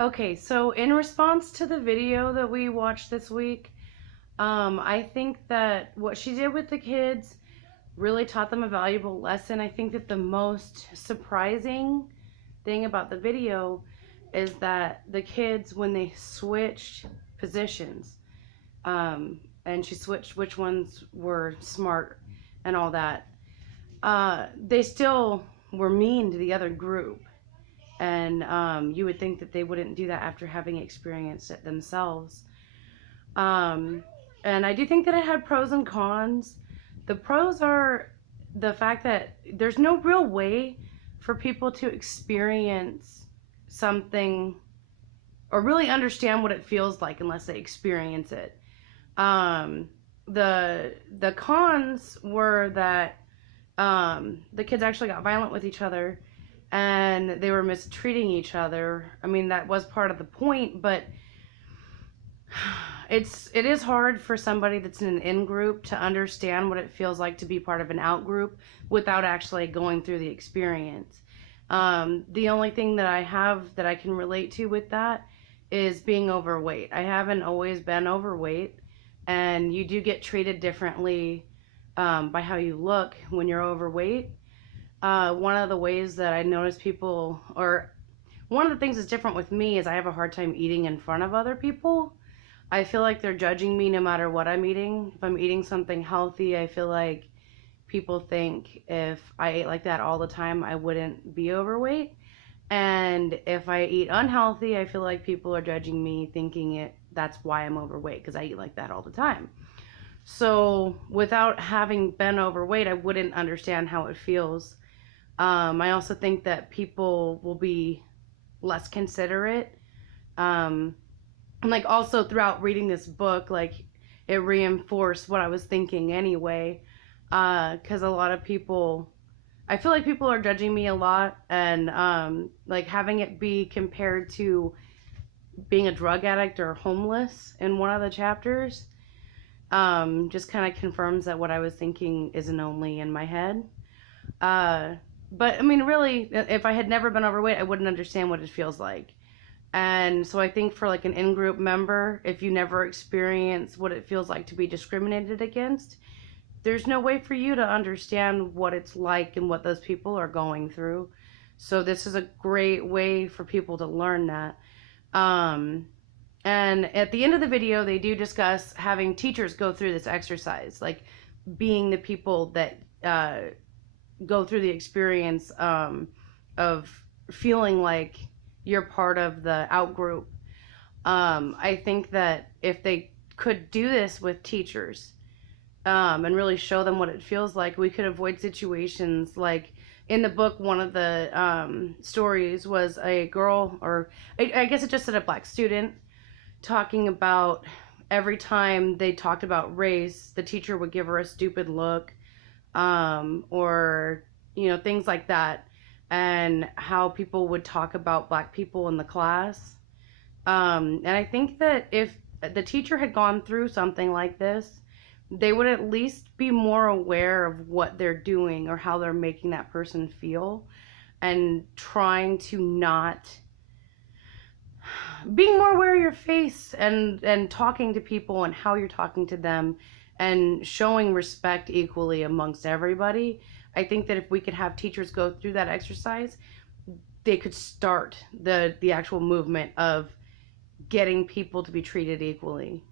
Okay, so in response to the video that we watched this week, I think that what she did with the kids really taught them a valuable lesson. I think that the most surprising thing about the video is that the kids, when they switched positions, and she switched which ones were smart and all that, they still were mean to the other group. And you would think that they wouldn't do that after having experienced it themselves. Um, and I do think that it had pros and cons. The pros are the fact that there's no real way for people to experience something or really understand what it feels like unless they experience it. Um, the cons were that the kids actually got violent with each other and they were mistreating each other. I mean, that was part of the point, but it is hard for somebody that's in an in group to understand what it feels like to be part of an out group without actually going through the experience. The only thing that I have that I can relate to with that is being overweight. I haven't always been overweight, and you do get treated differently by how you look when you're overweight. One of the ways that I notice people, or one of the things that's different with me, is I have a hard time eating in front of other people. I feel like they're judging me no matter what I'm eating. If I'm eating something healthy, I feel like people think if I ate like that all the time, I wouldn't be overweight. And if I eat unhealthy, I feel like people are judging me, thinking that's why I'm overweight, because I eat like that all the time. So without having been overweight, I wouldn't understand how it feels. I also think that people will be less considerate. And like also throughout reading this book, like it reinforced what I was thinking anyway. Because a lot of people, I feel like people are judging me a lot, and like having it be compared to being a drug addict or homeless in one of the chapters, just kind of confirms that what I was thinking isn't only in my head. But I mean, really, if I had never been overweight, I wouldn't understand what it feels like. And so I think for like an in-group member, if you never experience what it feels like to be discriminated against, there's no way for you to understand what it's like and what those people are going through. So this is a great way for people to learn that. And at the end of the video, they do discuss having teachers go through this exercise, like being the people that go through the experience of feeling like you're part of the out group. I think that if they could do this with teachers, and really show them what it feels like, we could avoid situations like in the book. One of the stories was a girl, or I guess it just said a black student, talking about every time they talked about race, the teacher would give her a stupid look, or things like that, and how people would talk about black people in the class. And I think that if the teacher had gone through something like this, they would at least be more aware of what they're doing or how they're making that person feel, and trying to not being more aware of your face, and talking to people and how you're talking to them, and showing respect equally amongst everybody. I think that if we could have teachers go through that exercise, they could start the actual movement of getting people to be treated equally.